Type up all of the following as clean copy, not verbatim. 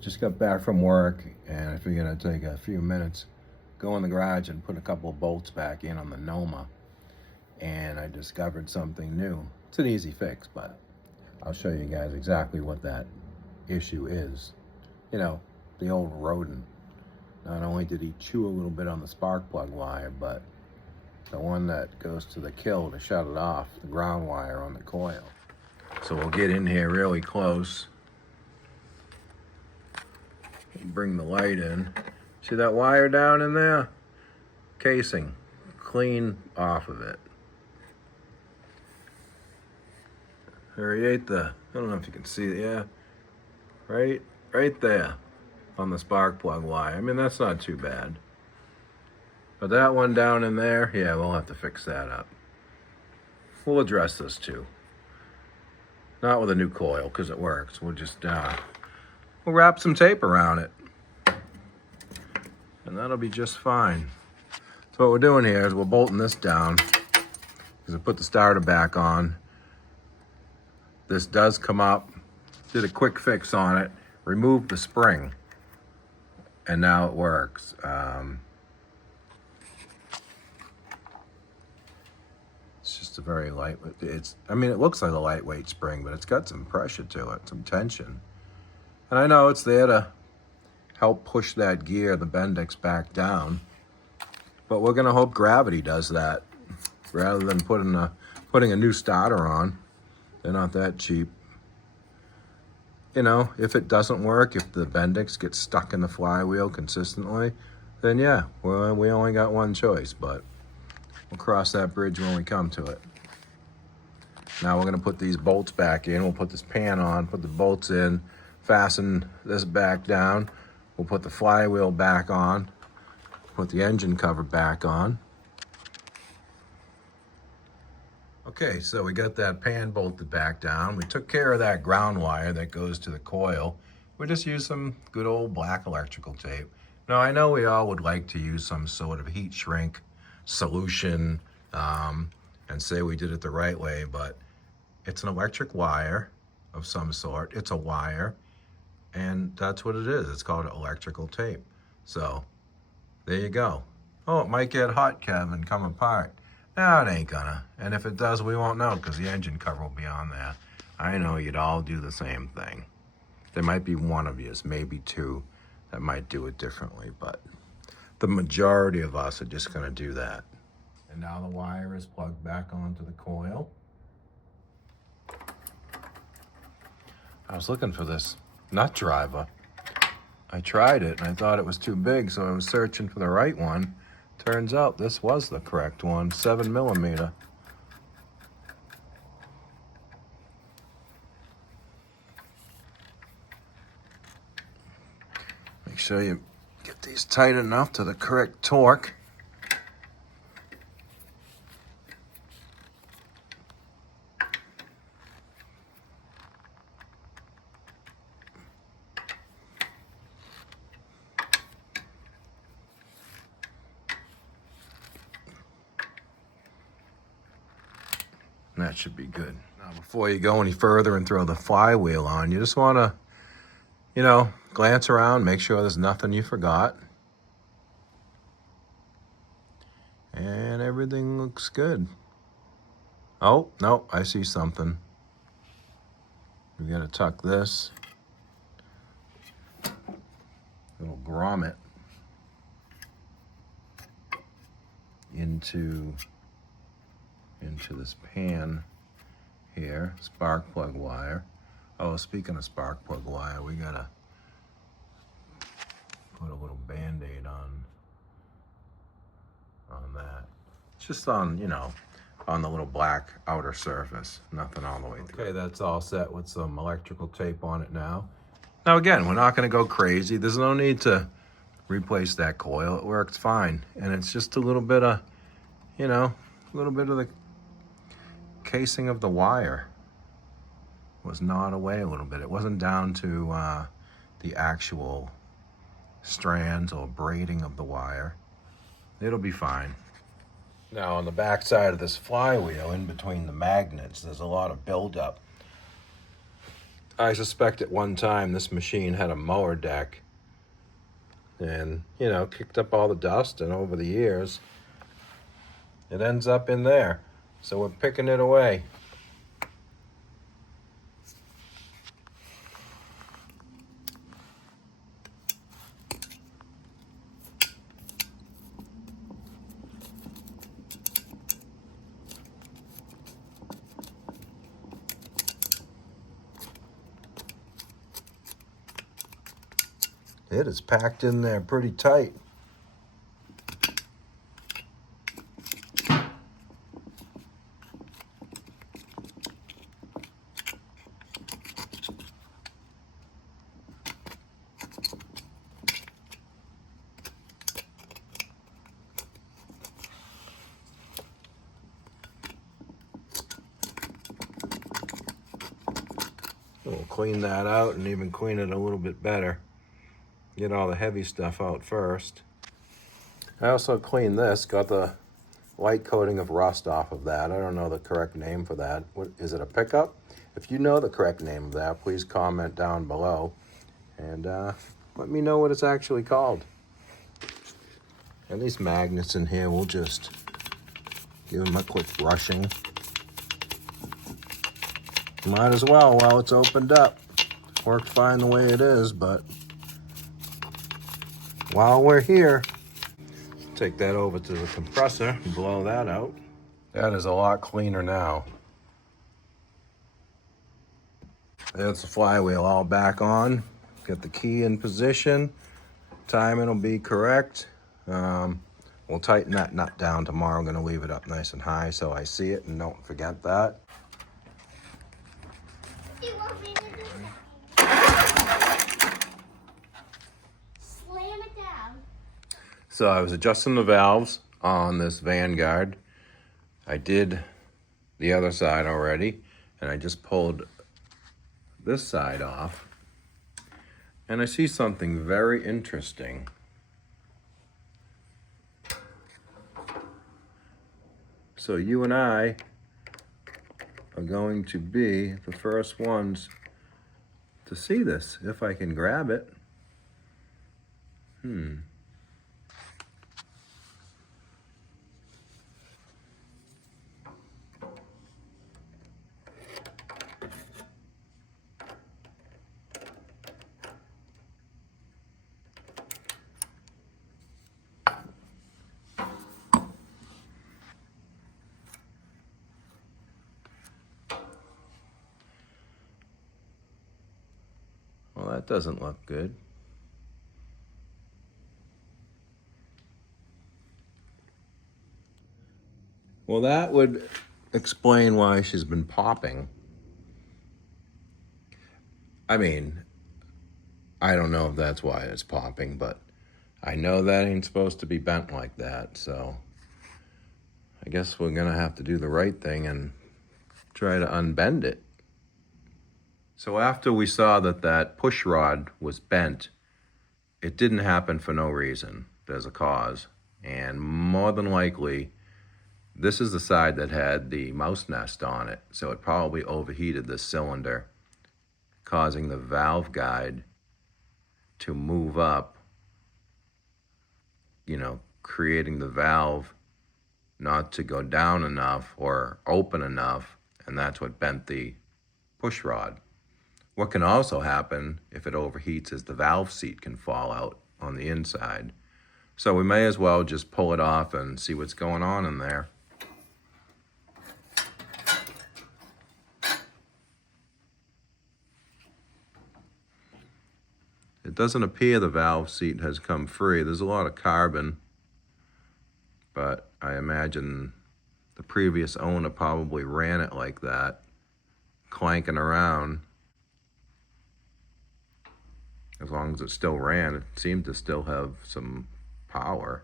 Just got back from work and I figured I'd take a few minutes, go in the garage and put a couple of bolts back in on the Noma. And I discovered something new. It's an easy fix, but I'll show you guys exactly what that issue is. You know, the old rodent. Not only did he chew a little bit on the spark plug wire, but the one that goes to the kill to shut it off, the ground wire on the coil. So we'll get in here really close. Bring the light in. See that wire down in there? Casing. Clean off of it. There he ate the, I don't know if you can see it, yeah. Right there on the spark plug wire. I mean, that's not too bad. But that one down in there, yeah, we'll have to fix that up. We'll address this too. Not with a new coil, because it works. We'll just, we'll wrap some tape around it. And that'll be just fine. So what we're doing here is we're bolting this down, because I put the starter back on. This does come up. Did a quick fix on it. Removed the spring. And now it works. It's just a very lightweight. I mean, it looks like a lightweight spring, but it's got some pressure to it, some tension. And I know it's there to help push that gear, the Bendix, back down. But we're gonna hope gravity does that, rather than putting a new starter on. They're not that cheap. You know, if it doesn't work, if the Bendix gets stuck in the flywheel consistently, then yeah, we only got one choice, but we'll cross that bridge when we come to it. Now we're gonna put these bolts back in. We'll put this pan on, put the bolts in, fasten this back down. We'll put the flywheel back on, put the engine cover back on. Okay, so we got that pan bolted back down. We took care of that ground wire that goes to the coil. We just used some good old black electrical tape. Now, I know we all would like to use some sort of heat shrink solution and say we did it the right way, but it's an electric wire of some sort. It's a wire, and that's what it is. It's called electrical tape. So, there you go. Oh, it might get hot, Kev, and come apart. No, it ain't gonna. And if it does, we won't know because the engine cover will be on there. I know you'd all do the same thing. There might be one of you, maybe two, that might do it differently, but the majority of us are just gonna do that. And now the wire is plugged back onto the coil. I was looking for this nut driver. I tried it and I thought it was too big, so I was searching for the right one. Turns out this was the correct one, 7mm. Make sure you get these tight enough to the correct torque. That should be good. Now, before you go any further and throw the flywheel on, you just want to, you know, glance around, make sure there's nothing you forgot. And everything looks good. Oh, no, I see something. We got to tuck this little grommet into this pan here, spark plug wire. Oh, speaking of spark plug wire, we gotta put a little Band-Aid on that. Just on, you know, on the little black outer surface, nothing all the way through. Okay, that's all set with some electrical tape on it now. Now again, we're not gonna go crazy. There's no need to replace that coil. It works fine. And it's just a little bit of, you know, a little bit of the casing of the wire was gnawed away a little bit. It wasn't down to the actual strands or braiding of the wire. It'll be fine. Now on the back side of this flywheel, in between the magnets, there's a lot of buildup I suspect at one time this machine had a mower deck and, you know, kicked up all the dust, and over the years, it ends up in there. So we're picking it away. It is packed in there pretty tight. We'll clean that out and even clean it a little bit better. Get all the heavy stuff out first. I also cleaned this, got the light coating of rust off of that. I don't know the correct name for that. What is it, a pickup? If you know the correct name of that, please comment down below and let me know what it's actually called. And these magnets in here, we'll just give them a quick brushing. Might as well while it's opened up. Worked fine the way it is, but while we're here, take that over to the compressor and blow that out. That is a lot cleaner now. There's the flywheel all back on. Get the key in position. Timing will be correct. We'll tighten that nut down tomorrow. I'm going to leave it up nice and high so I see it and don't forget that. Slam it down. So I was adjusting the valves on this Vanguard. I did the other side already, and I just pulled this side off. And I see something very interesting. So you and I are going to be the first ones to see this, if I can grab it. Well, that doesn't look good. Well, that would explain why she's been popping. I mean, I don't know if that's why it's popping, but I know that ain't supposed to be bent like that, so I guess we're gonna have to do the right thing and try to unbend it. So after we saw that that push rod was bent, it didn't happen for no reason. There's a cause, and more than likely, this is the side that had the mouse nest on it, so it probably overheated this cylinder, causing the valve guide to move up, you know, creating the valve not to go down enough or open enough, and that's what bent the push rod. What can also happen if it overheats is the valve seat can fall out on the inside. So we may as well just pull it off and see what's going on in there. It doesn't appear the valve seat has come free. There's a lot of carbon, but I imagine the previous owner probably ran it like that, clanking around. As long as it still ran, it seemed to still have some power.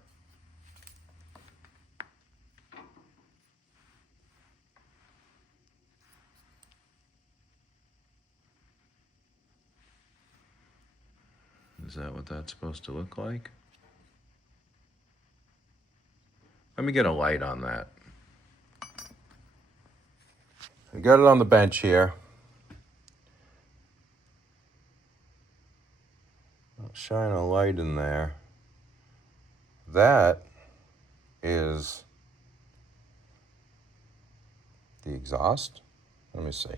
Is that what that's supposed to look like? Let me get a light on that. I got it on the bench here. shine a light in there. That is the exhaust. Let me see.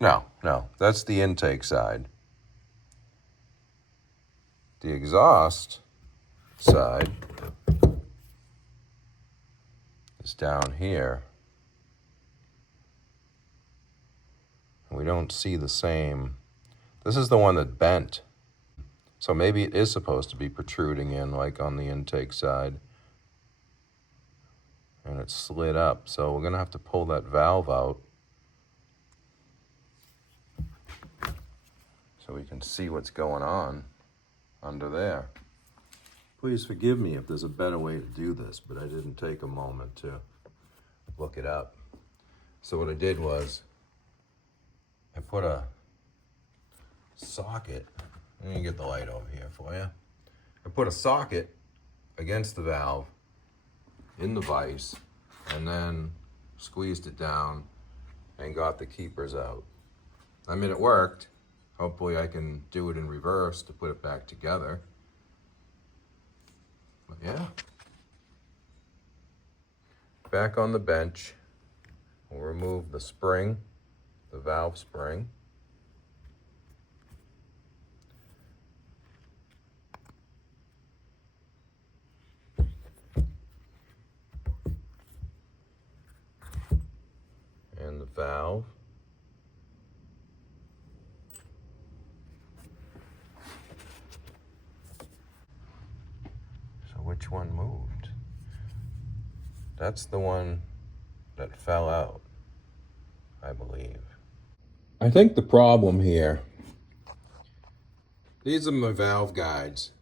No, that's the intake side. The exhaust side is down here. We don't see the same. This is the one that bent. So maybe it is supposed to be protruding in like on the intake side. And it slid up. So we're gonna have to pull that valve out so we can see what's going on under there. Please forgive me if there's a better way to do this, but I didn't take a moment to look it up. So what I did was I put a socket, let me get the light over here for you. I put a socket against the valve in the vise and then squeezed it down and got the keepers out. I mean, it worked. Hopefully I can do it in reverse to put it back together. But yeah. Back on the bench, we'll remove the spring, the valve spring. And the valve. So which one moved? That's the one that fell out, I believe. I think the problem here, these are my valve guides.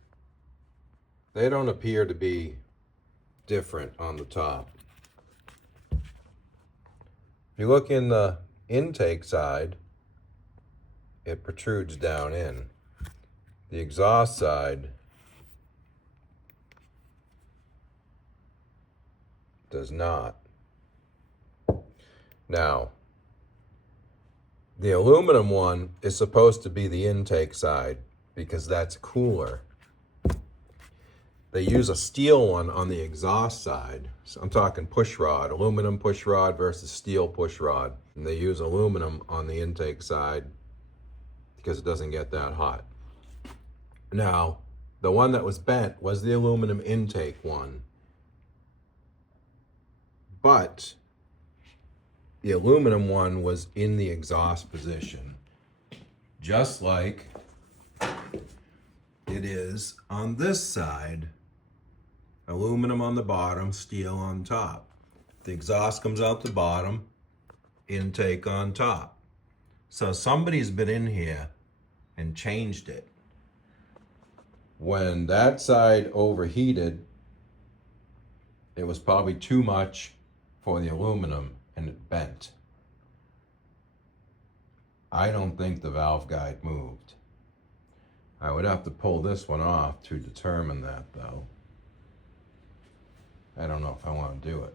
They don't appear to be different on the top. If you look in the intake side, it protrudes down in. The exhaust side does not. Now, the aluminum one is supposed to be the intake side because that's cooler. They use a steel one on the exhaust side. So I'm talking push rod, aluminum push rod versus steel push rod. And they use aluminum on the intake side because it doesn't get that hot. Now, the one that was bent was the aluminum intake one. But the aluminum one was in the exhaust position, just like it is on this side. Aluminum on the bottom, steel on top. The exhaust comes out the bottom, intake on top. So somebody's been in here and changed it. When that side overheated, it was probably too much for the aluminum and it bent. I don't think the valve guide moved. I would have to pull this one off to determine that though. I don't know if I want to do it.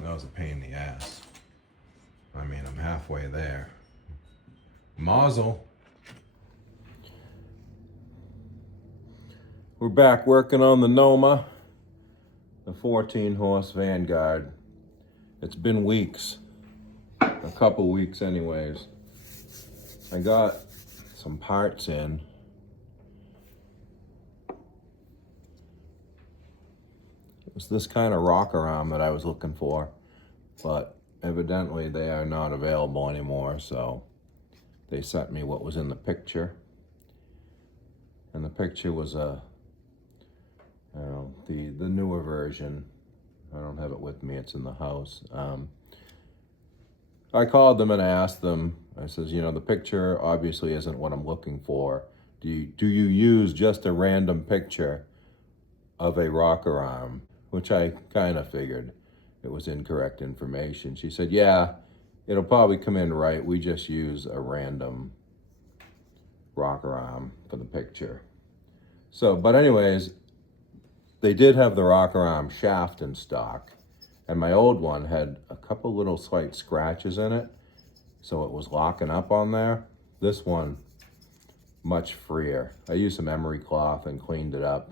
That was a pain in the ass. I mean, I'm halfway there. Mazel. We're back working on the Noma, the 14-horse Vanguard. It's been weeks, a couple weeks anyways. I got some parts in. It was this kind of rocker arm that I was looking for, but evidently they are not available anymore, so they sent me what was in the picture. And the picture was the newer version. I don't have it with me, it's in the house. I called them and I asked them, I says, you know, the picture obviously isn't what I'm looking for. Do you use just a random picture of a rocker arm? Which I kind of figured it was incorrect information. She said, yeah, it'll probably come in right. We just use a random rocker arm for the picture. So, but anyways, they did have the rocker arm shaft in stock, and my old one had a couple little slight scratches in it. so it was locking up on there. This one, much freer. I used some emery cloth and cleaned it up.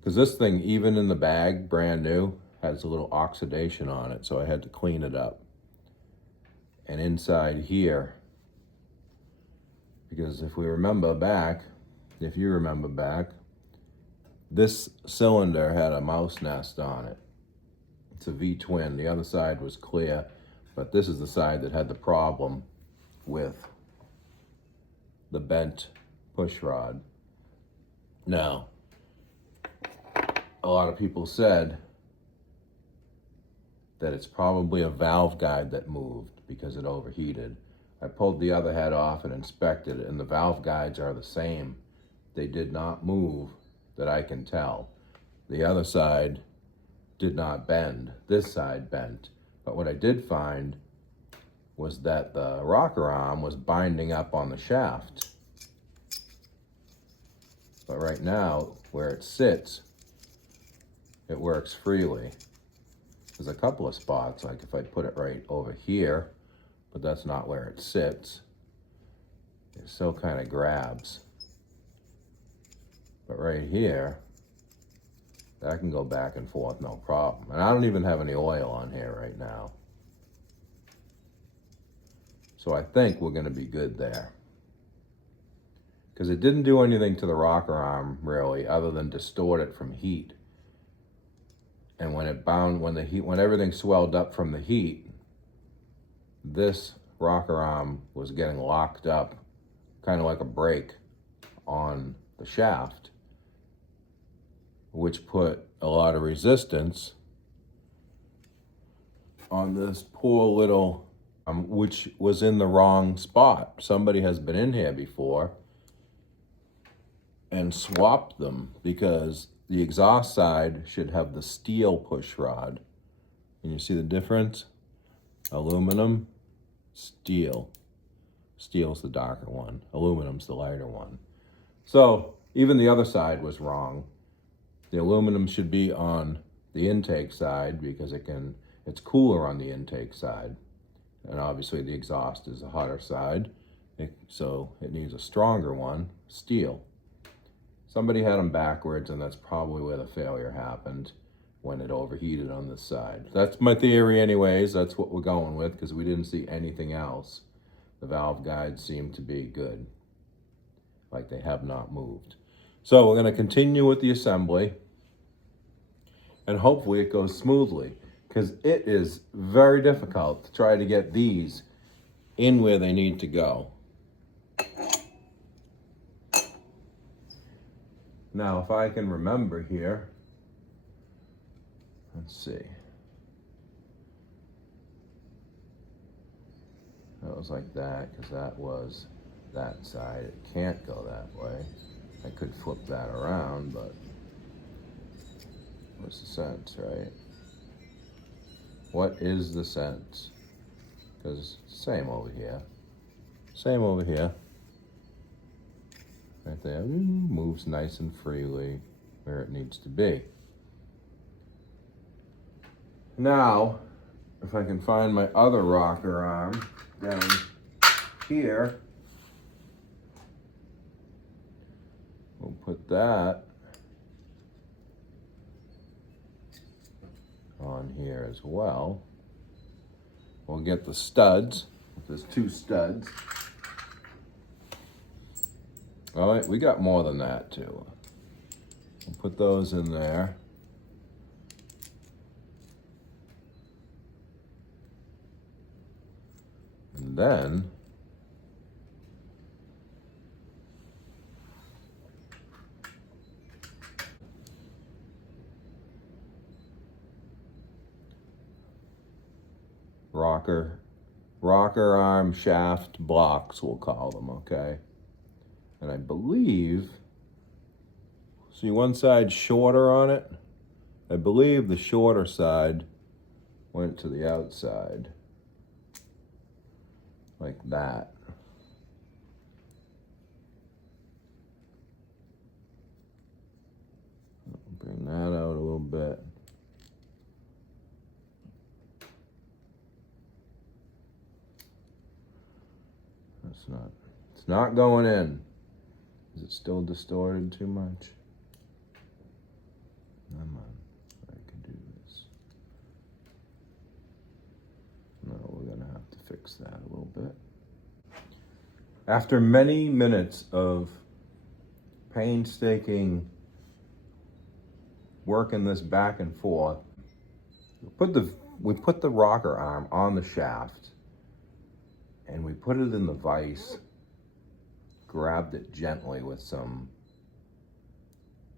Because this thing, even in the bag, brand new, has a little oxidation on it, so I had to clean it up. And inside here, because if you remember back, this cylinder had a mouse nest on it. It's a V-twin. The other side was clear, but this is the side that had the problem with the bent push rod. Now, a lot of people said that it's probably a valve guide that moved because it overheated. I pulled the other head off and inspected it, and the valve guides are the same. They did not move that I can tell. The other side did not bend. This side bent. But what I did find was that the rocker arm was binding up on the shaft. But right now, where it sits, it works freely. There's a couple of spots, like if I put it right over here, but that's not where it sits. It still kind of grabs. But right here, that can go back and forth, no problem. And I don't even have any oil on here right now. So I think we're gonna be good there. Because it didn't do anything to the rocker arm, really, other than distort it from heat. And when it bound, when everything swelled up from the heat, this rocker arm was getting locked up, kind of like a brake on the shaft, which put a lot of resistance on this poor little, which was in the wrong spot. Somebody has been in here before and swapped them, because the exhaust side should have the steel push rod. Can you see the difference? Aluminum, steel. Steel's the darker one. Aluminum's the lighter one. So even the other side was wrong. The aluminum should be on the intake side because it's cooler on the intake side. And obviously the exhaust is the hotter side. So it needs a stronger one, steel. Somebody had them backwards, and that's probably where the failure happened, when it overheated on this side. That's my theory anyways. That's what we're going with, because we didn't see anything else. The valve guides seem to be good, like they have not moved. So we're going to continue with the assembly, and hopefully it goes smoothly, because it is very difficult to try to get these in where they need to go. Now, if I can remember here, let's see. That was like that, because that was that side. It can't go that way. I could flip that around, but what's the sense, right? What is the sense? Because same over here. Same over here. Right there, moves nice and freely where it needs to be. Now, if I can find my other rocker arm down here, we'll put that on here as well. We'll get the studs. There's 2 studs. All right, we got more than that too. We'll put those in there. And then rocker arm shaft blocks, we'll call them, okay? And I believe, see one side shorter on it? I believe the shorter side went to the outside, like that. Bring that out a little bit. It's not going in. Is it still distorted too much? Come on, I can do this. No, we're gonna have to fix that a little bit. After many minutes of painstaking working this back and forth, we put the rocker arm on the shaft and we put it in the vise, grabbed it gently with some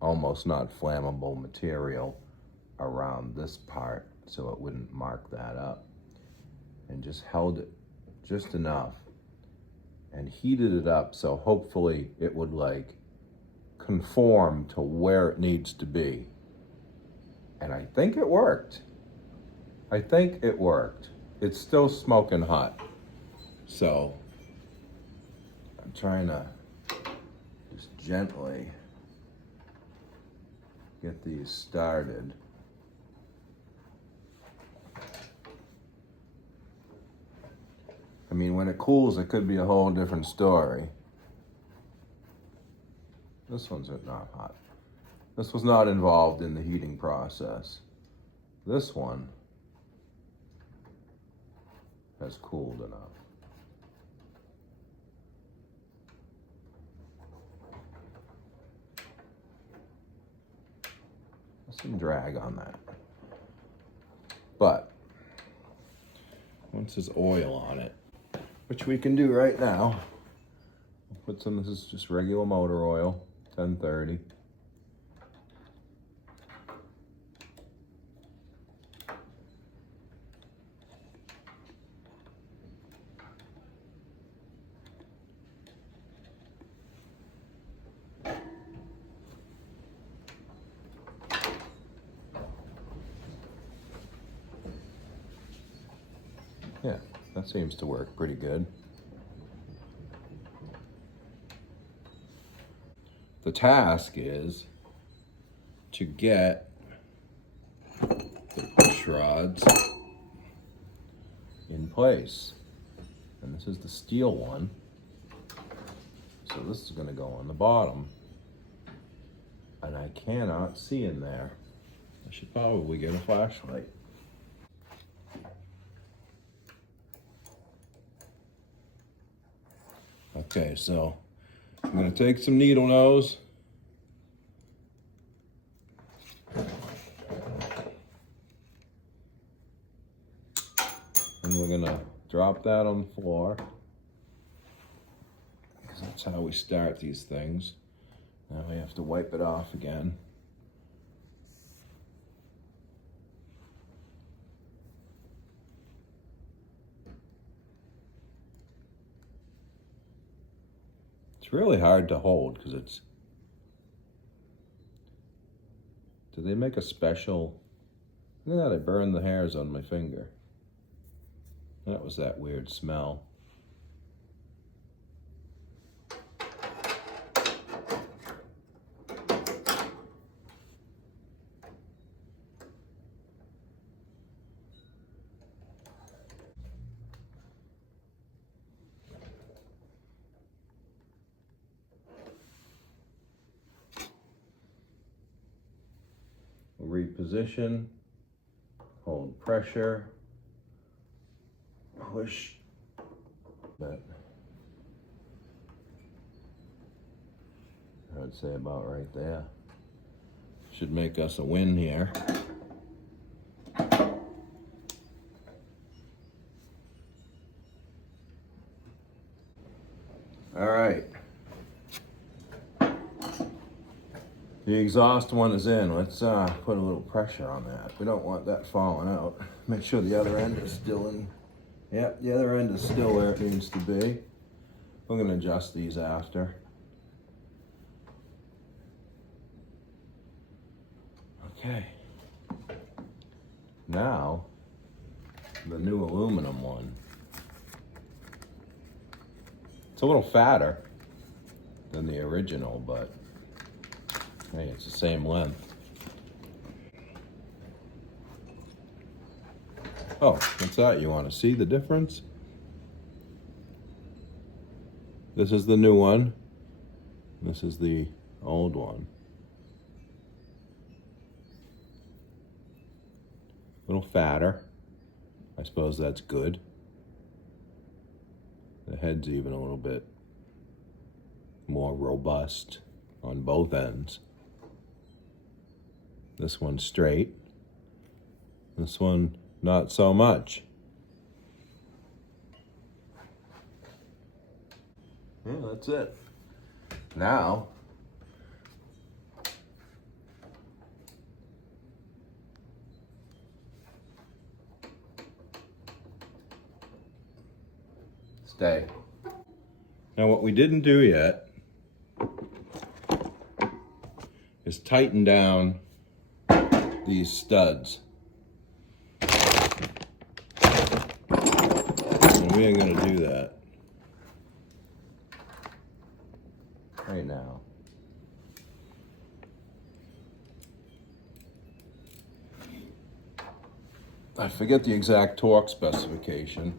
almost not flammable material around this part so it wouldn't mark that up, and just held it just enough and heated it up so hopefully it would like conform to where it needs to be. And I think it worked. It's still smoking hot. So I'm trying to just gently get these started. I mean, when it cools, it could be a whole different story. This one's not hot. This was not involved in the heating process. This one has cooled enough. There's some drag on that. But once there's oil on it, which we can do right now, I'll put some, this is just regular motor oil, 1030. Yeah, that seems to work pretty good. The task is to get the push rods in place. And this is the steel one. So this is going to go on the bottom. And I cannot see in there. I should probably get a flashlight. Okay, so I'm going to take some needle nose. And we're going to drop that on the floor. Because that's how we start these things. Now we have to wipe it off again. It's really hard to hold because it's, do they make a special, look at that, I burned the hairs on my finger. That was that weird smell. Reposition, hold pressure, push. But I'd say about right there. Should make us a win here. All right. The exhaust one is in. Let's put a little pressure on that. We don't want that falling out. Make sure the other end is still in. Yep, the other end is still where it needs to be. We're gonna adjust these after. Okay. Now, the new aluminum one. It's a little fatter than the original, but hey, it's the same length. Oh, what's that? You want to see the difference? This is the new one. This is the old one. A little fatter. I suppose that's good. The head's even a little bit more robust on both ends. This one's straight. This one, not so much. Yeah, that's it. Now, stay. Now what we didn't do yet is tighten down these studs. And we ain't gonna do that right now. I forget the exact torque specification,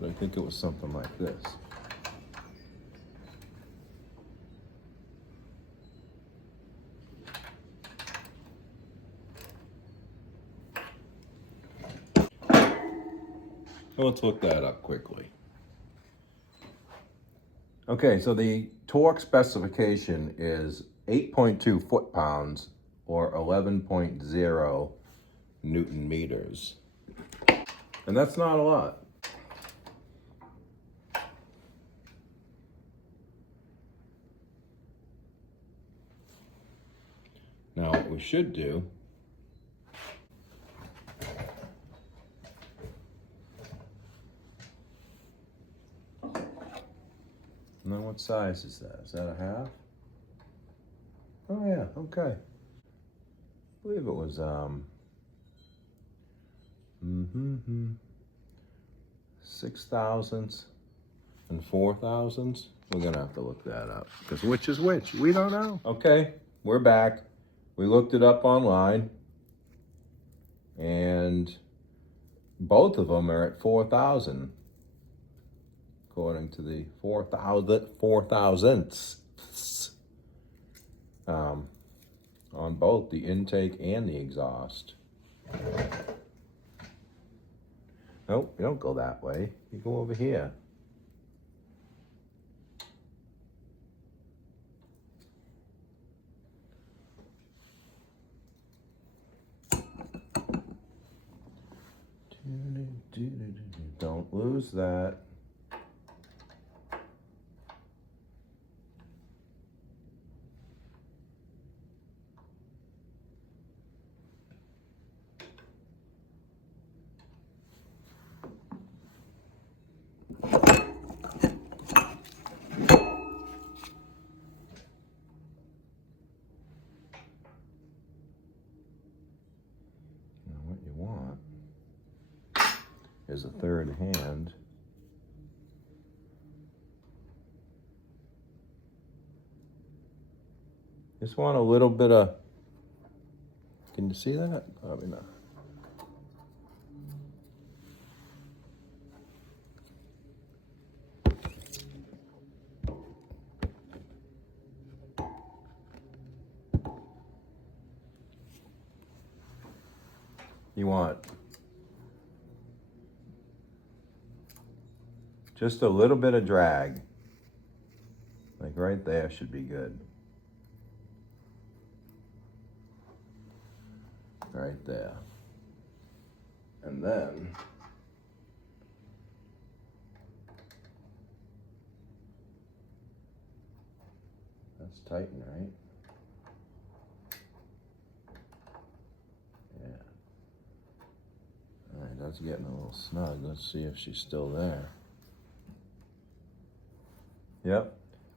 but I think it was something like this. So let's look that up quickly. Okay, so the torque specification is 8.2 foot-pounds or 11.0 Newton meters. And that's not a lot. Now what we should do now, what size is that? Is that a half? Oh yeah, okay. I believe it was 6 thousandths and 4 thousandths. We're gonna have to look that up because which is which? We don't know. Okay, we're back. We looked it up online and both of them are at 4,000 according to the 4 thousandths on both the intake and the exhaust. Nope, you don't go that way. You go over here. Don't lose that. What you want is a third hand. Just want a little bit of, can you see that? Probably not. You want just a little bit of drag. Like right there should be good. Right there. And then that's tighten, right? Yeah. All right, that's getting a little snug. Let's see if she's still there. Yep,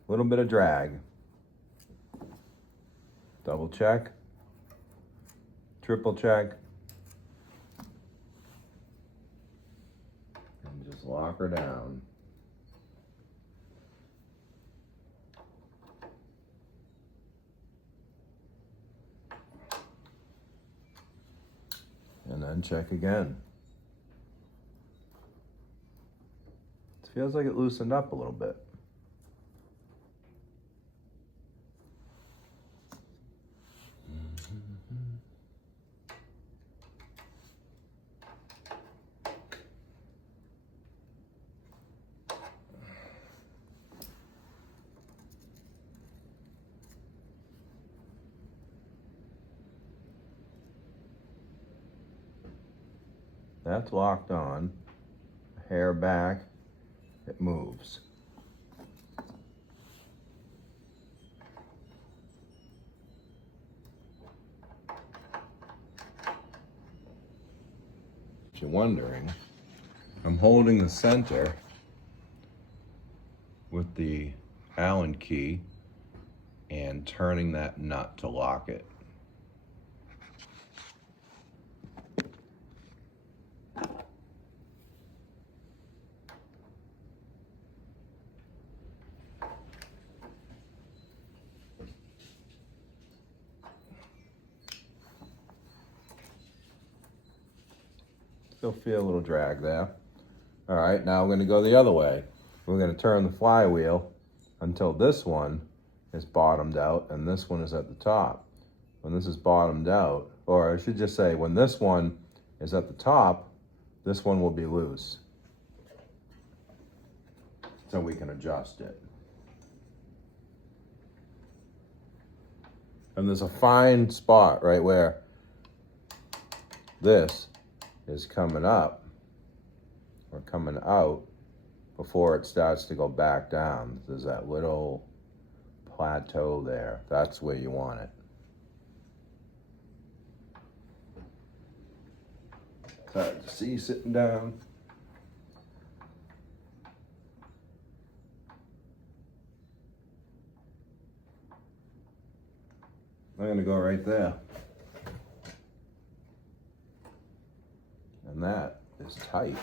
a little bit of drag. Double check. Triple check. And just lock her down. And then check again. Feels like it loosened up a little bit. That's locked on. Hair back, it moves. If you're wondering, I'm holding the center with the Allen key and turning that nut to lock it. Still feel a little drag there. All right, now we're gonna go the other way. We're gonna turn the flywheel until this one is bottomed out and this one is at the top. When this is bottomed out, or I should just say, when this one is at the top, this one will be loose. So we can adjust it. And there's a fine spot right where this is coming up or coming out before it starts to go back down. There's that little plateau there. That's where you want it. It's hard to see sitting down. I'm gonna go right there. And that is tight.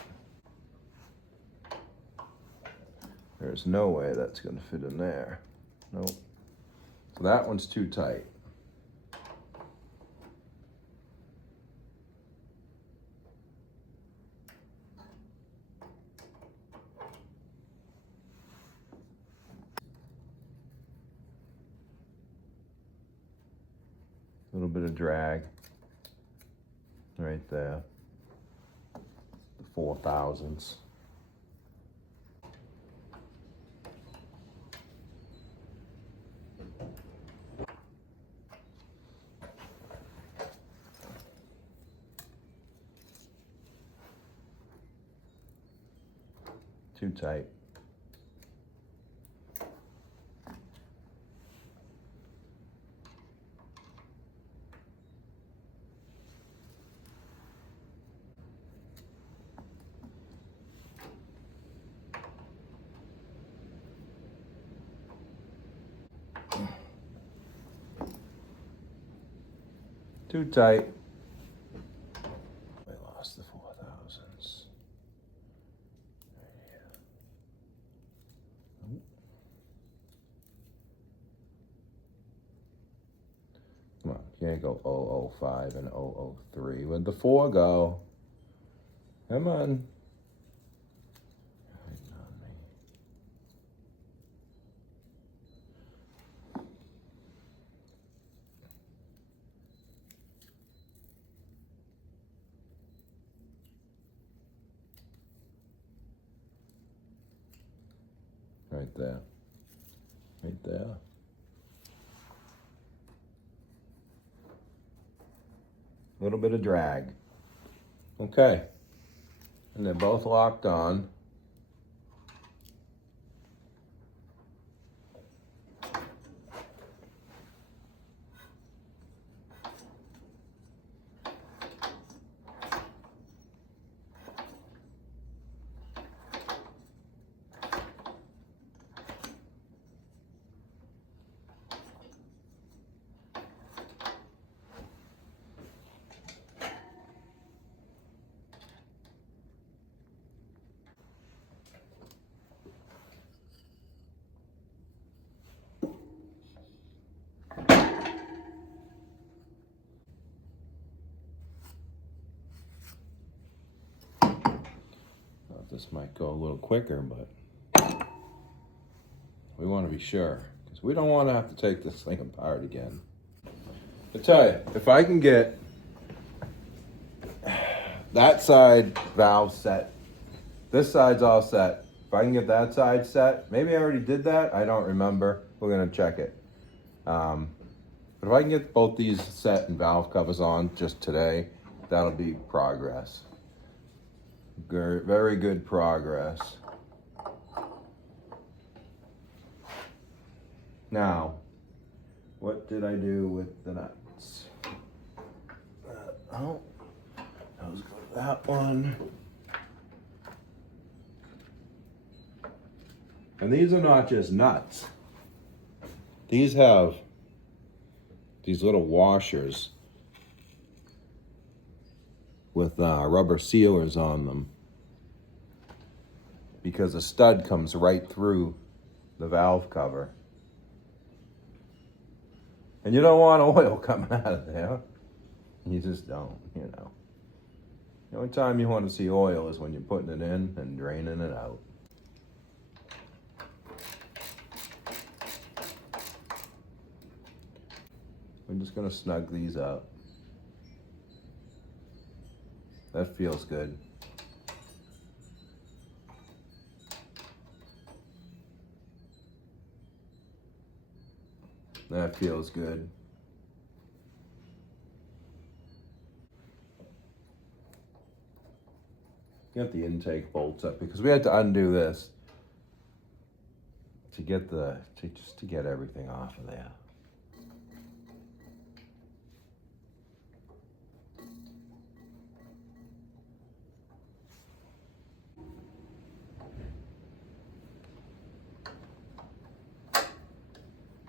There's no way that's gonna fit in there. Nope. So that one's too tight. A little bit of drag right there. The 4,000s. Too tight. Too tight. I lost the 4,000s. Come on, you can't go 005 and 003. Where'd the 4 go? Come on. Hiding on me. Right there. Right there. A little bit of drag. Okay. And they're both locked on. This might go a little quicker, but We want to be sure, because we don't want to have to take this thing apart again. I tell you, if I can get that side valve set, this side's all set. If I can get that side set, maybe I already did that, I don't remember. We're gonna check it. But if I can get both these set and valve covers on just today, that'll be progress. Very good progress. Now, what did I do with the nuts? Oh, those go to that one. And these are not just nuts. These have these little washers with rubber sealers on them, because the stud comes right through the valve cover. And you don't want oil coming out of there. You just don't, you know. The only time you want to see oil is when you're putting it in and draining it out. I'm just gonna snug these up. That feels good. That feels good. Get the intake bolts up, because we had to undo this to get just to get everything off of there.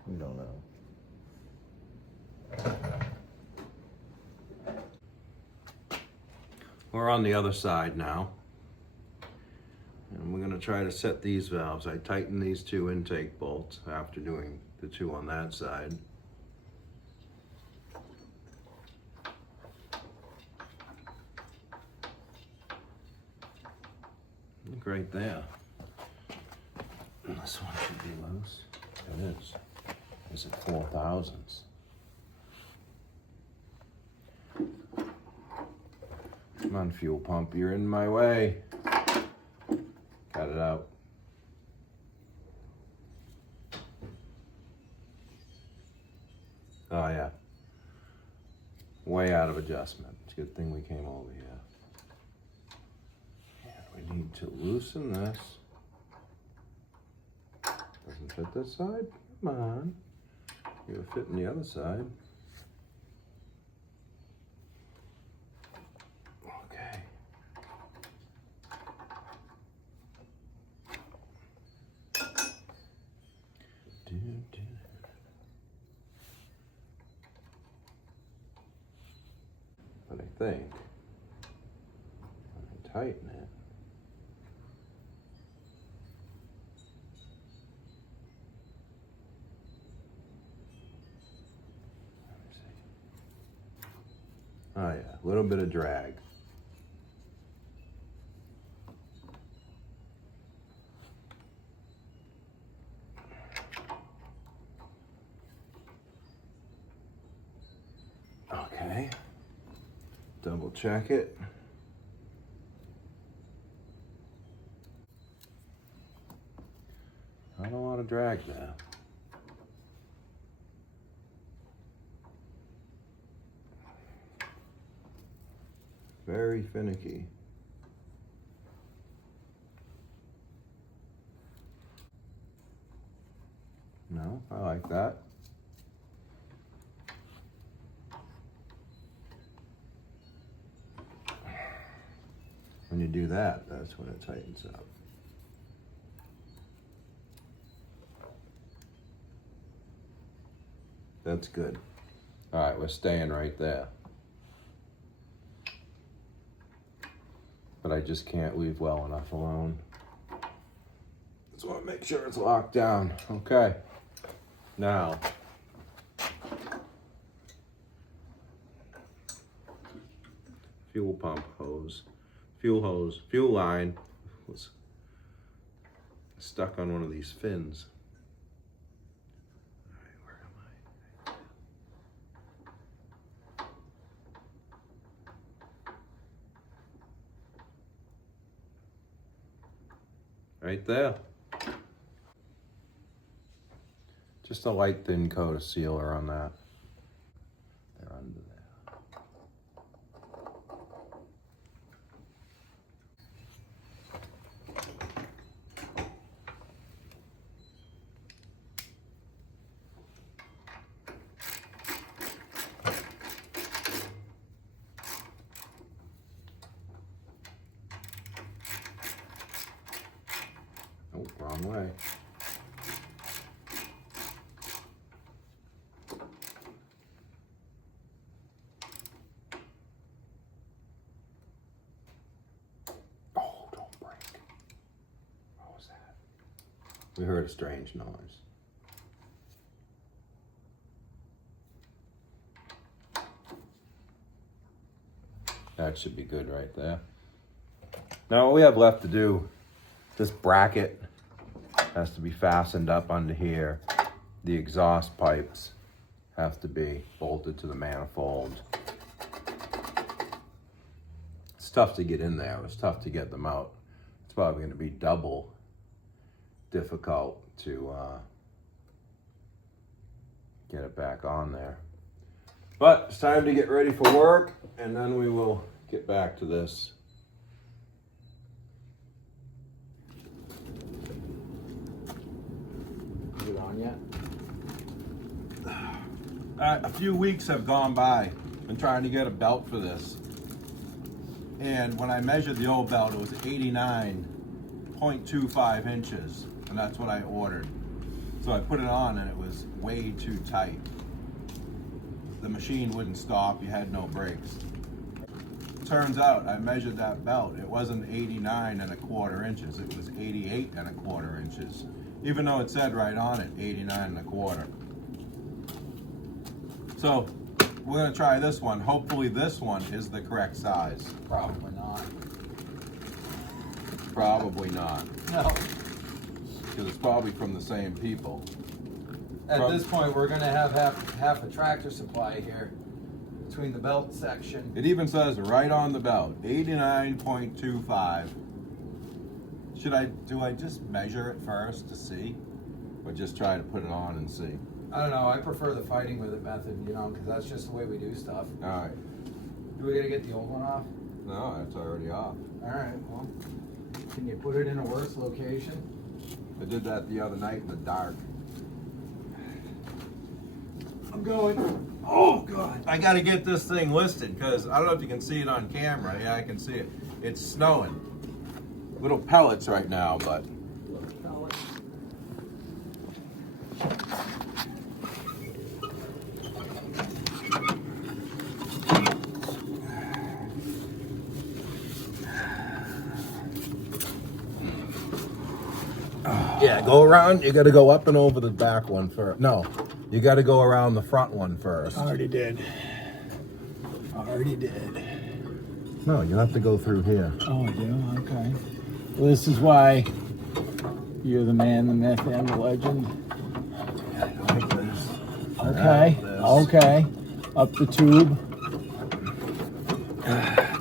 We don't know. We're on the other side now. And we're gonna try to set these valves. I tightened these two intake bolts after doing the two on that side. Look right there. And this one should be loose. It is. Is it 4,000s? Come on, fuel pump, you're in my way. Got it out. Oh yeah. Way out of adjustment. It's a good thing we came over here. Yeah, we need to loosen this. Doesn't fit this side? Come on. It'll fit in the other side. Okay. But I think when I tighten it, oh yeah, a little bit of drag. Okay, double check it. I don't want to drag that. Very finicky. No, I like that. When you do that, that's when it tightens up. That's good. All right, we're staying right there. But I just can't leave well enough alone. Just want to make sure it's locked down. Okay. Now, fuel pump hose, fuel line was stuck on one of these fins. Right there. Just a light thin coat of sealer on that. They're under there. Oh, wrong way. Oh, don't break. What was that? We heard a strange noise. That should be good right there. Now what we have left to do, this bracket has to be fastened up under here. The exhaust pipes have to be bolted to the manifold. It's tough to get in there. It was tough to get them out. It's probably going to be double difficult to get it back on there. But it's time to get ready for work, and then we will get back to this. Is it on yet? A few weeks have gone by. Been trying to get a belt for this. And when I measured the old belt, it was 89.25 inches. And that's what I ordered. So I put it on and it was way too tight. The machine wouldn't stop, you had no brakes. Turns out I measured that belt. It wasn't 89.25 inches, it was 88.25 inches. Even though it said right on it, 89.25. So we're gonna try this one. Hopefully this one is the correct size. Probably not. Probably not, No. because it's probably from the same people. At this point, we're gonna have half a Tractor Supply here between the belt section. It even says right on the belt, 89.25. Do I just measure it first to see? Or just try to put it on and see? I don't know. I prefer the fighting with it method, you know, because that's just the way we do stuff. All right. Do we gotta get the old one off? No, it's already off. All right. Well, can you put it in a worse location? I did that the other night in the dark. I'm going. Oh God. I gotta get this thing listed because I don't know if you can see it on camera. Yeah, I can see it. It's snowing. Little pellets right now, but yeah, go around. You got to go up and over the back one first. No, you got to go around the front one first. Already did. Already did. No, you have to go through here. Oh, I do? Okay. Well, this is why you're the man, the myth, and the legend. Like this. Okay. Like this. Okay. Up the tube.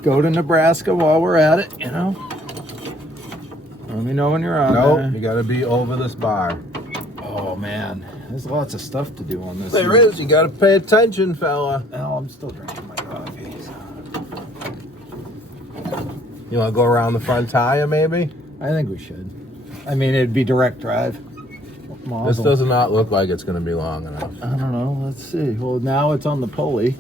Go to Nebraska while we're at it, you know? Let me know when you're on No, there. you got to be over this bar. Oh, man. There's lots of stuff to do on this. There is. You got to pay attention, fella. Oh, I'm still drinking my coffee. So. You want to go around the front tire, maybe? I think we should. I mean, it'd be direct drive. This Mazel. does not look like it's going to be long enough. I don't know. Let's see. Well, now it's on the pulley.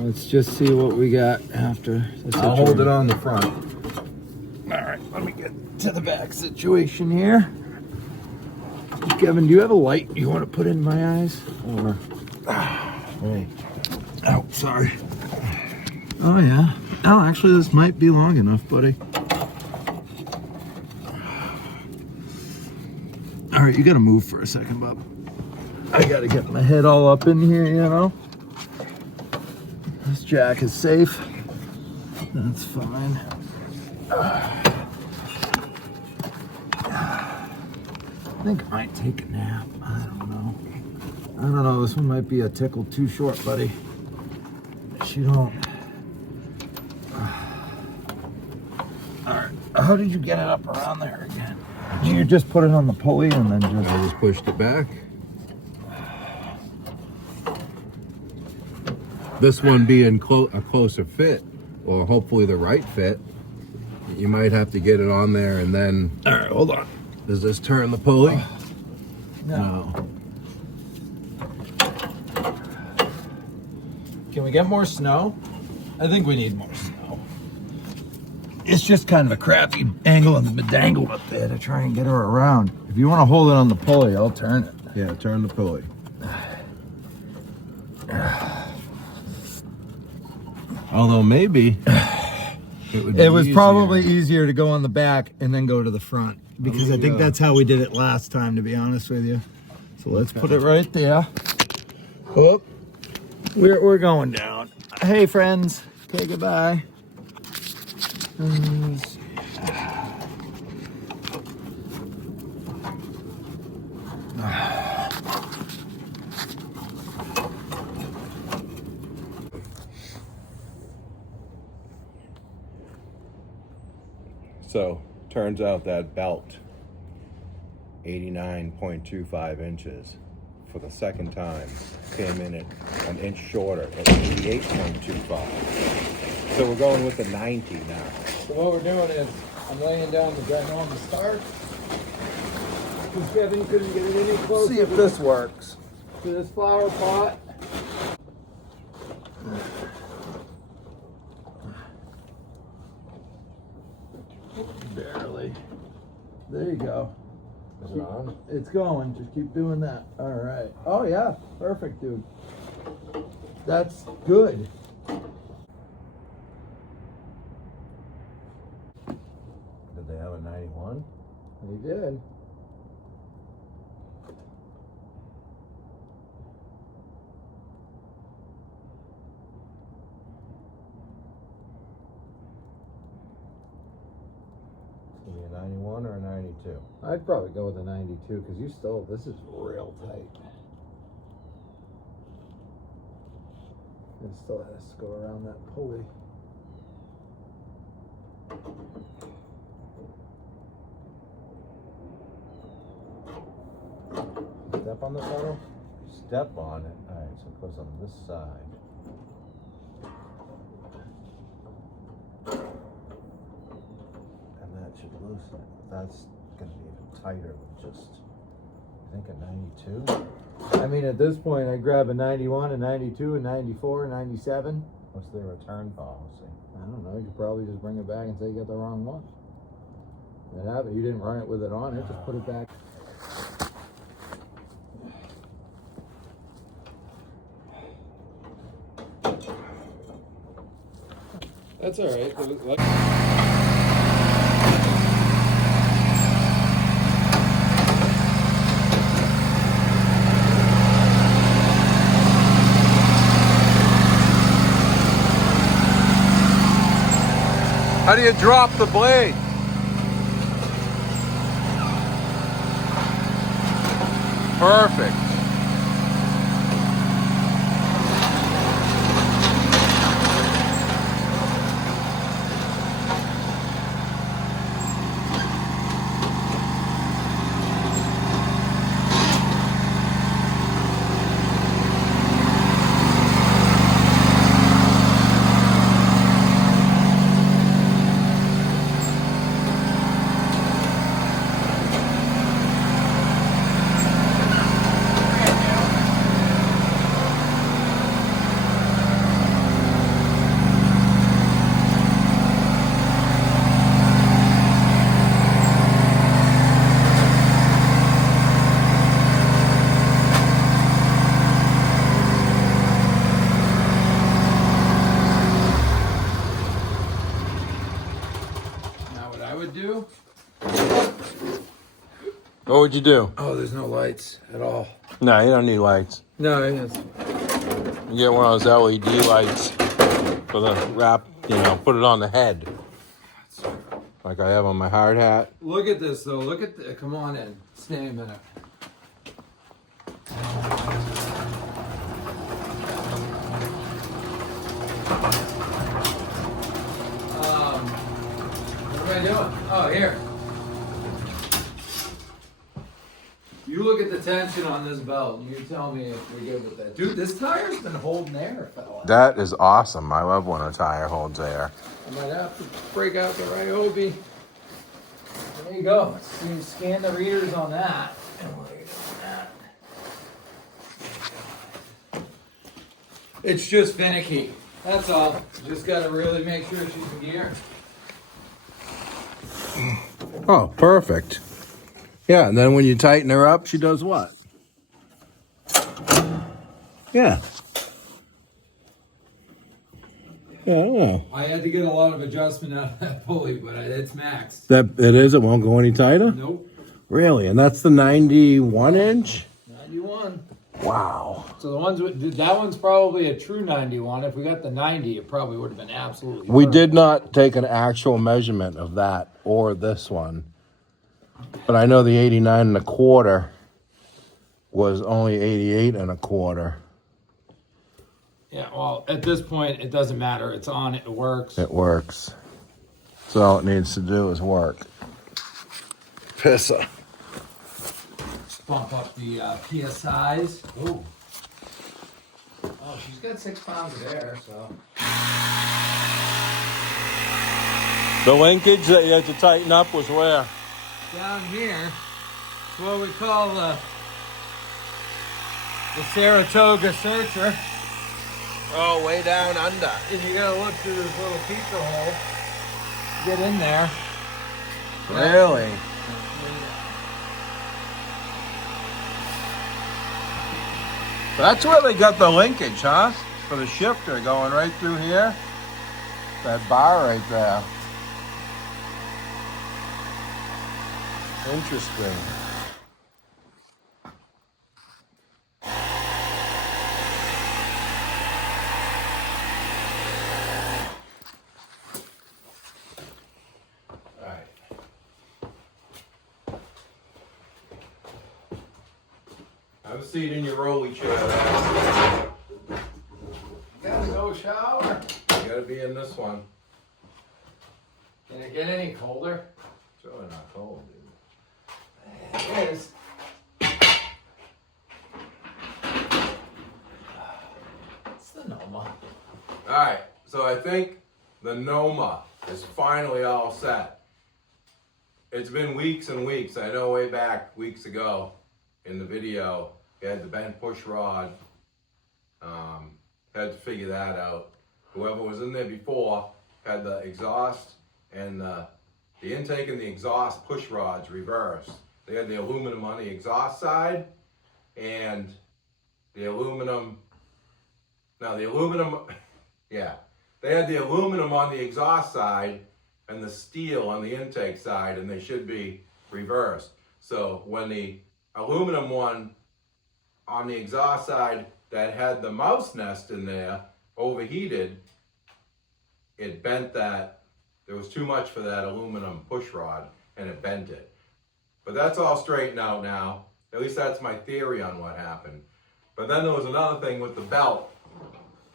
Let's just see what we got after. I'll hold it on the front. All right, let me get to the back situation here. Kevin, do you have a light you want to put in my eyes? Or Hey. oh, sorry. Oh yeah. Oh, actually, this might be long enough, buddy. All right, you got to move for a second, Bob. I got to get my head all up in here, you know. This jack is safe. That's fine. I think I might take a nap. I don't know. I don't know. This one might be a tickle too short, buddy. You don't. How did you get it up around there again? Did you just put it on the pulley and then just... I just pushed it back. This one being a closer fit, or hopefully the right fit, you might have to get it on there and then... All right, hold on. Does this turn the pulley? No. Can we get more snow? I think we need more snow. It's just kind of a crappy angle and the bedangle up there to try and get her around. If you want to hold it on the pulley, I'll turn it. Yeah, turn the pulley. Although maybe it would be It was easier. probably easier to go on the back and then go to the front because I think Yeah. that's how we did it last time, to be honest with you. So let's put it right there. Oh, we're going down. Hey, friends. Okay, goodbye. Let's see. So, turns out that belt, 89.25 inches, for the second time, came in at an inch shorter at 88.25. So we're going with the 90 now. So what we're doing is I'm laying down the ginormous start. Because Kevin couldn't get it any closer. See if this works. To this flower pot. Barely. There you go. Is it on? It's going. Just keep doing that. All right. Oh yeah. Perfect, dude. That's good. Did they have a 91? They did. Give me a 91 or a 92? I'd probably go with a 92 because you still, this is real tight. It still has to go around that pulley. Step on the pedal? Step on it. Alright, so it goes on this side. And that should loosen it. That's going to be even tighter with just, I think, a 92. I mean, at this point, I'd grab a 91, a 92, a 94, a 97. What's their return policy? I don't know. You could probably just bring it back and say you got the wrong one. That happened. You didn't run it with it on it. Just put it back. That's all right. How do you drop the blade? Perfect. Do? What would you do? Oh, there's no lights at all. No, you don't need lights. No, it's You get one of those LED lights for the wrap, put it on the head. Like I have on my hard hat. look at this though. Look at the, come on in. Stay a minute. What am I doing? Oh, here. You look at the tension on this belt and you tell me if we're good with that. Dude, this tire's been holding air, fella. That is awesome. I love when a tire holds air. I might have to break out the Ryobi. There you go. You scan the readers on that. And while you're doing that, it's just finicky. That's all. Just gotta really make sure she's in gear. Oh, perfect. Yeah, and then when you tighten her up, she does what? Yeah. Yeah. I had to get a lot of adjustment out of that pulley, but it's maxed. That it is. It won't go any tighter. Nope. Really, and that's the 91 inch. 91. Wow. So the ones with, that one's probably a true 91. If we got the 90, it probably would have been absolutely We perfect. did not take an actual measurement of that or this one, but I know the 89 1/4 was only 88 1/4. Yeah, well, at this point, it doesn't matter. It's on, it works. It works. So all it needs to do is work. Pissa. Bump up the PSIs. Ooh. Oh, she's got 6 pounds of air, so. The linkage that you had to tighten up was where? Down here, it's what we call the Saratoga Searcher. Oh, way down under. And you gotta look through this little peeker hole. Get in there. Really? That's where they got the linkage, huh? For the shifter going right through here. That bar right there. Interesting. Have a seat in your rolly chair there. Gotta go shower. You gotta be in this one. Can it get any colder? It's really not cold, dude. It is. It's the Noma. Alright, so I think the Noma is finally all set. It's been weeks and weeks. I know way back weeks ago in the video, you had the bent push rod. Had to figure that out. Whoever was in there before had the exhaust and the intake and the exhaust push rods reversed. They had the aluminum on the exhaust side and the aluminum, yeah. They had the aluminum on the exhaust side and the steel on the intake side, and they should be reversed. So when the aluminum one on the exhaust side that had the mouse nest in there overheated, it bent that. There was too much for that aluminum push rod and it bent it. But that's all straightened out now. At least that's my theory on what happened. But then there was another thing with the belt.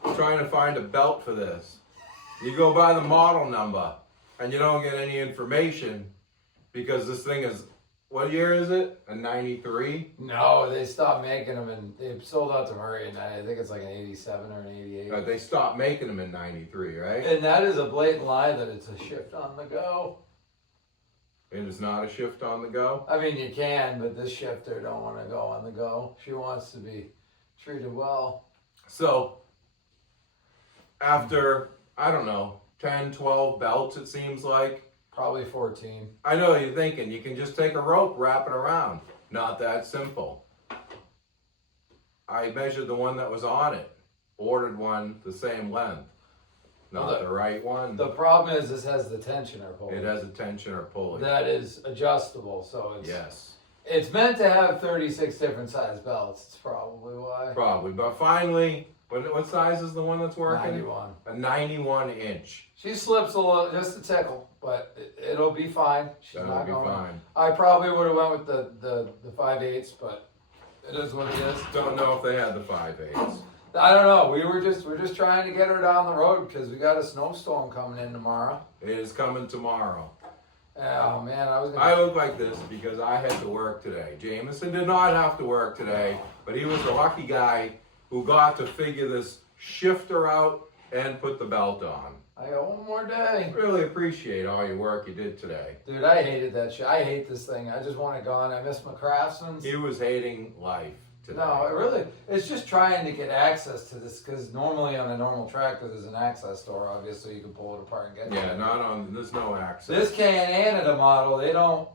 I'm trying to find a belt for this. You go by the model number and you don't get any information because this thing is, what year is it? A 93? No, they stopped making them and they sold out to Murray, and I think it's like an 87 or an 88. They stopped making them in 93, right? And that is a blatant lie that it's a shift on the go. It is not a shift on the go? I mean, you can, but this shifter don't want to go on the go. She wants to be treated well. So, after, I don't know, 10, 12 belts it seems like, Probably 14. I know you're thinking you can just take a rope, wrap it around. Not that simple. I measured the one that was on it, ordered one the same length. Not the right one. The problem is this has the tensioner pulley. It has a tensioner pulley. That is adjustable, so it's Yes, it's meant to have 36 different size belts. It's probably why. probably. But finally, what size is the one that's working? 91. A 91 inch. She slips a little, just a tickle, but it'll be fine. She's That'll not be going. fine. I probably would have went with the 5/8, but it is what it is. Don't know if they had the 5/8. I don't know. We're just trying to get her down the road because we got a snowstorm coming in tomorrow. It is coming tomorrow. Oh man, I was gonna. I look like this because I had to work today. Jameson did not have to work today, but he was a lucky guy who got to figure this shifter out and put the belt on. I got one more day. Really appreciate all your work you did today. Dude, I hated that shit. I hate this thing. I just want it gone. I miss my Craftsman's. He was hating life today. No, it's just trying to get access to this, because normally on a normal tractor there's an access door, obviously you can pull it apart and get to Yeah, it. not on. There's no access. This Canada model, they don't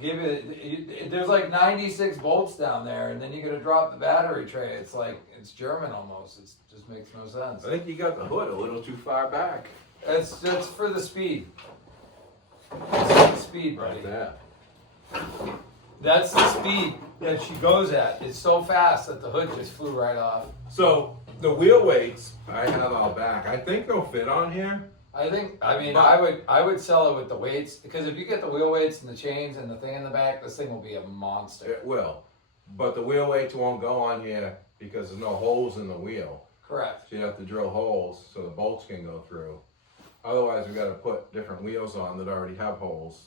give it, there's like 96 bolts down there, and then you gotta drop the battery tray. It's like, it's German almost. It just makes no sense. I think you got the hood a little too far back. It's for the speed. It's the speed, buddy. Like that. That's the speed that she goes at. It's so fast that the hood just flew right off. So the wheel weights I have all back. I think they'll fit on here. I mean, But- I would sell it with the weights, because if you get the wheel weights and the chains and the thing in the back, this thing will be a monster. It will, but the wheel weights won't go on here because there's no holes in the wheel. Correct. So you have to drill holes so the bolts can go through. Otherwise, we got to put different wheels on that already have holes.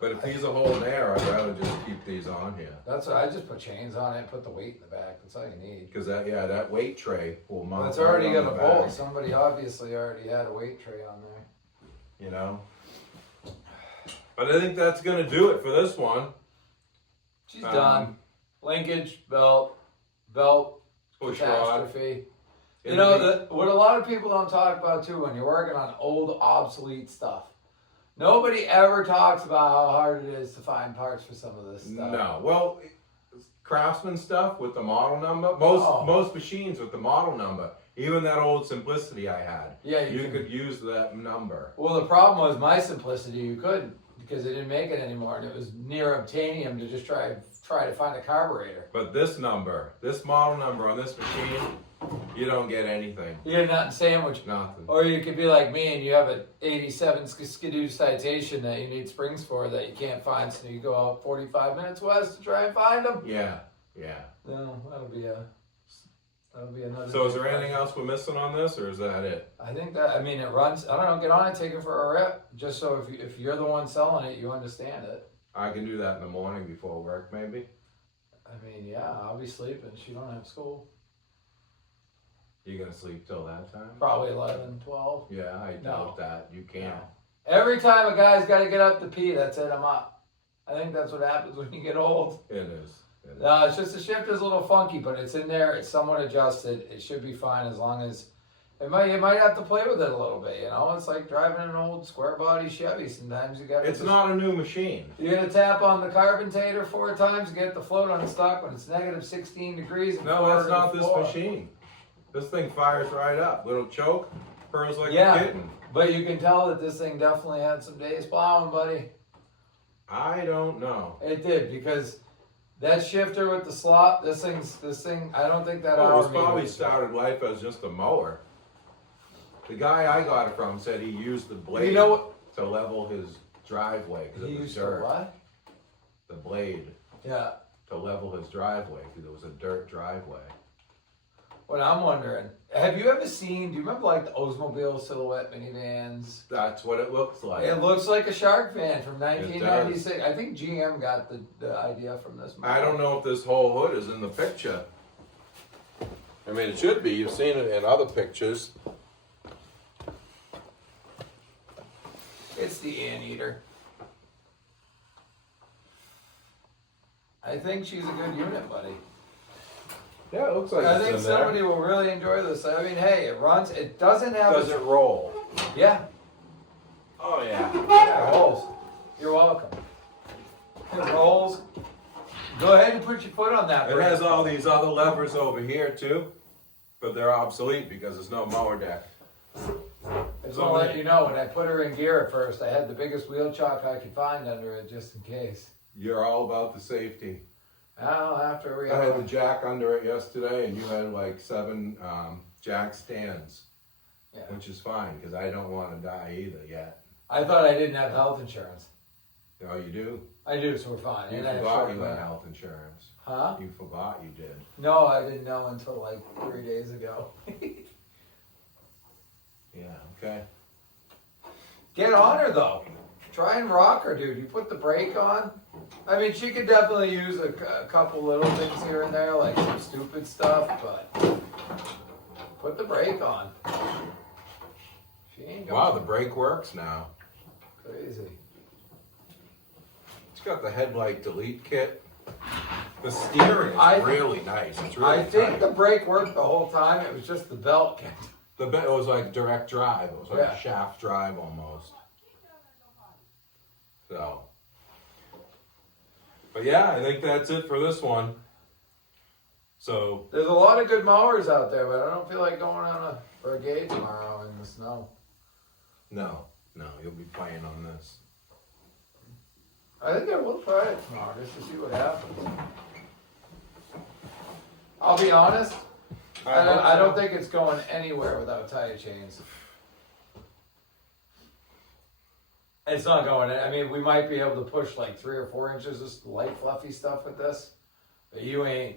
But if these are holding air, I'd rather just keep these on here. That's what I just put chains on it, put the weight in the back. That's all you need. Because that weight tray will mount. Well, it's right already on got the a back, bolt. Somebody obviously already had a weight tray on there. You know. But I think that's gonna do it for this one. She's done. Linkage, belt, Push rod. catastrophe. You In know, the- what a lot of people don't talk about too, when you're working on old, obsolete stuff, nobody ever talks about how hard it is to find parts for some of this stuff. No, well, Craftsman stuff with the model number. Oh. Most machines with the model number. Even that old Simplicity I had. Yeah, You could use that number. Well, the problem was my Simplicity. You couldn't, because they didn't make it anymore, and it was near obtainium to just try to find a carburetor. But this model number on this machine, you don't get anything. You get a nut and sandwich. Nothing. Or you could be like me and you have an 87 Skidoo Citation that you need springs for that you can't find, so you go out 45 minutes west to try and find them. Yeah. No, that'll be another. So is there anything else we're missing on this, or is that it? I think that, I mean, it runs. I don't know. Get on it, take it for a rip, just so if you're the one selling it, you understand it. I can do that in the morning before work, maybe. I mean, yeah, I'll be sleeping. She don't have school. You gonna sleep till that time? Probably 11, 12. Yeah, I doubt that. You can't. Every time a guy's got to get up to pee, that's it, I'm up. I think that's what happens when you get old. It is. No, it's just the shifter's a little funky, but it's in there. It's somewhat adjusted. It should be fine as long as you might have to play with it a little bit. You know, it's like driving an old square body Chevy. Sometimes you got. It's not a new machine. You're gonna tap on the carbentator 4 times to get the float unstuck when it's negative 16 degrees. And No, that's not this floor. machine. This thing fires right up. Little choke, purrs like Yeah. a kitten. But you can tell that this thing definitely had some days plowing, buddy. I don't know. It did, because that shifter with the slot, this thing, I don't think that Oh, it was hour probably meter- started life as just a mower. The guy I got it from said he used the blade You know what? to level his driveway because He it was used to dirt. what? The blade Yeah. to level his driveway because it was a dirt driveway. What I'm wondering, have you ever seen, do you remember like the Oldsmobile silhouette minivans? That's what it looks like. It looks like a shark fan from 1996. I think GM got the idea from this movie. I don't know if this whole hood is in the picture. I mean, it should be. You've seen it in other pictures. It's the anteater. I think she's a good unit, buddy. Yeah, it looks like I it's think in somebody will really enjoy this. I mean, hey, it runs. It doesn't there. have. Does it roll? Yeah. Oh, yeah. Yeah, it rolls. You're welcome. It rolls. Go ahead and put your foot on that. It has all these other levers over here, too. But they're obsolete because there's no mower deck. I just want to let you know, when I put her in gear at first, I had the biggest wheel chock I could find under it, just in case. You're all about the safety. Well, after we I had the jack under it yesterday, and you had like 7 jack stands, Yeah. which is fine because I don't want to die either yet. I thought I didn't have health insurance. Oh, you do? I do, so we're fine. You And I have forgot short you had plan. health insurance. Huh? You forgot you did. No, I didn't know until like 3 days ago. Yeah. Okay. Get on her though. try and rock her, dude. You put the brake on. I mean, she could definitely use a couple little things here and there, like some stupid stuff, but put the brake on. She ain't going Wow, the brake works now. crazy. It's got the headlight delete kit. The steering is really nice. It's really I think tight. the brake worked the whole time. It was just the belt kept. It was like direct drive. It was like Yeah. a shaft drive almost. So, but yeah, I think that's it for this one. So, There's a lot of good mowers out there, but I don't feel like going on a brigade tomorrow in the snow. no, you'll be playing on this. I think I will try it tomorrow just to see what happens. I'll be honest, I don't think it's going anywhere without tire chains. It's not going. I mean, we might be able to push like 3 or 4 inches of light fluffy stuff with this, but you ain't.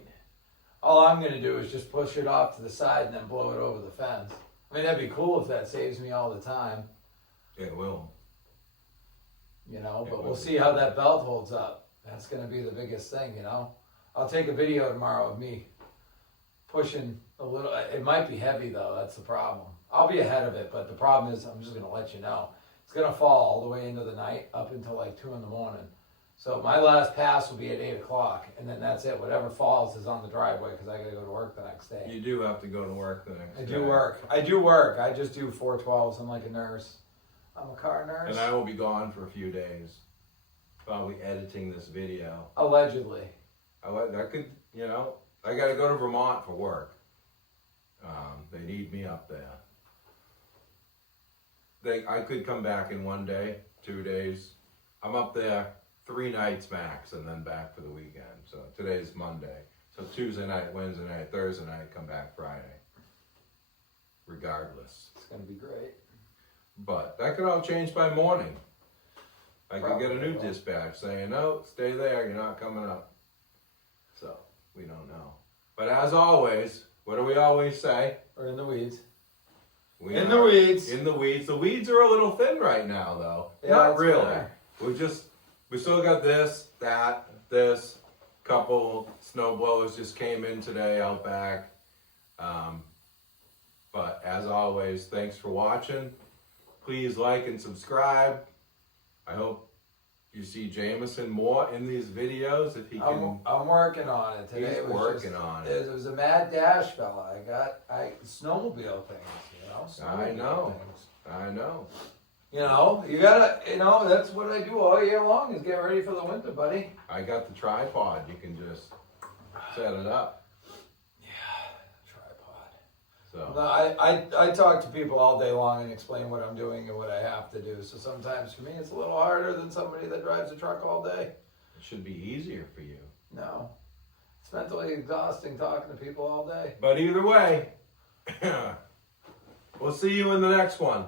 All I'm gonna do is just push it off to the side and then blow it over the fence. I mean, that'd be cool if that saves me all the time, It will. you know. But we'll see how that belt holds up. That's gonna be the biggest thing, you know. I'll take a video tomorrow of me pushing a little. It might be heavy though. That's the problem. I'll be ahead of it, but the problem is I'm just gonna let you know. It's gonna fall all the way into the night up until like 2 in the morning. So my last pass will be at 8 o'clock, and then that's it. Whatever falls is on the driveway because I gotta go to work the next day. You do have to go to work the next I day. do work. I do work. I just do 412s. I'm like a nurse. I'm a car nurse. And I will be gone for a few days. Probably editing this video. Allegedly. I could, you know, I got to go to Vermont for work. They need me up there. I could come back in 1 day, 2 days. I'm up there 3 nights max, and then back for the weekend. So today's Monday. So Tuesday night, Wednesday night, Thursday night, come back Friday. Regardless. It's gonna be great. But that could all change by morning. I could get a new Probably. dispatch saying, no, stay there, you're not coming up. So, we don't know. But as always, what do we always say? We're in the weeds. We In are the weeds. In the weeds. The weeds are a little thin right now, though. Yeah, Not it's really. fair. We still got this, that, this. Couple snow blowers just came in today out back. But as always, thanks for watching. Please like and subscribe. I hope you see Jameson more in these videos if he can. I'm working on it today. He's It was working just, on it. it. was a mad dash, fella. I snowmobile things, you know. I snowmobile know. things. I know. You know, you gotta. You know, that's what I do all year long is get ready for the winter, buddy. I got the tripod. You can just set it up. Tripod. So No, I talk to people all day long and explain what I'm doing and what I have to do. So sometimes for me it's a little harder than somebody that drives a truck all day. it should be easier for you. No, it's mentally exhausting talking to people all day. But either way, we'll see you in the next one.